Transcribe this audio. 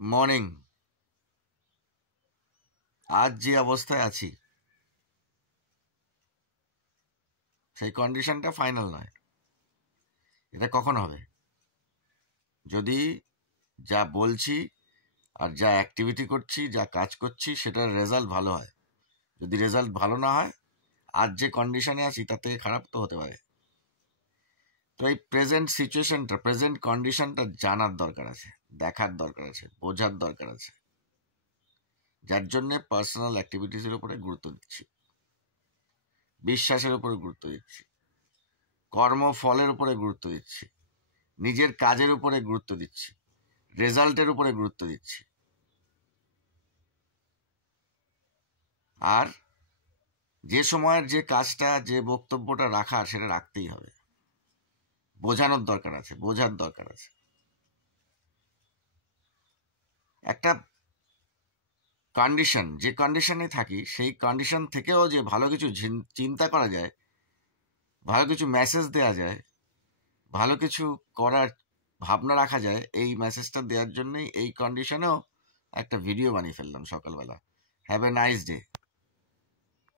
Morning. আজ যে অবস্থায় আছি সেই কন্ডিশনটা ফাইনাল নয়। এটা কখন হবে? যদি যা বলছি আর যা অ্যাক্টিভিটি করছি, যা কাজ করছি, সেটার রেজাল্ট ভালো হয়। যদি রেজাল্ট ভালো না হয়, আজ যে কন্ডিশনে আছি তার থেকে খারাপ তো হতে পারে। তো এই প্রেজেন্ট সিচুয়েশনটা, প্রেজেন্ট কন্ডিশনটা জানার দরকার আছে, দেখার দরকার আছে, বোঝার দরকার আছে, যার জন্যে পার্সোনাল অ্যাক্টিভিটিসের উপরে গুরুত্ব দিচ্ছি, বিশ্বাসের উপরে গুরুত্ব দিচ্ছি, কর্মফলের উপরে গুরুত্ব দিচ্ছি, নিজের কাজের উপরে গুরুত্ব দিচ্ছি, রেজাল্টের উপরে গুরুত্ব দিচ্ছি। আর যে সময়ের যে কাজটা, যে বক্তব্যটা রাখার, সেটা রাখতেই হবে। বোঝানোর দরকার আছে, বোঝার দরকার আছে। একটা কন্ডিশন, যে কন্ডিশনে থাকি সেই কন্ডিশন থেকেও যে ভালো কিছু চিন্তা করা যায়, ভালো কিছু মেসেজ দেওয়া যায়, ভালো কিছু করার ভাবনা রাখা যায়, এই মেসেজটা দেওয়ার জন্যই এই কন্ডিশনেও একটা ভিডিও বানিয়ে ফেললাম সকালবেলা। Have a nice day.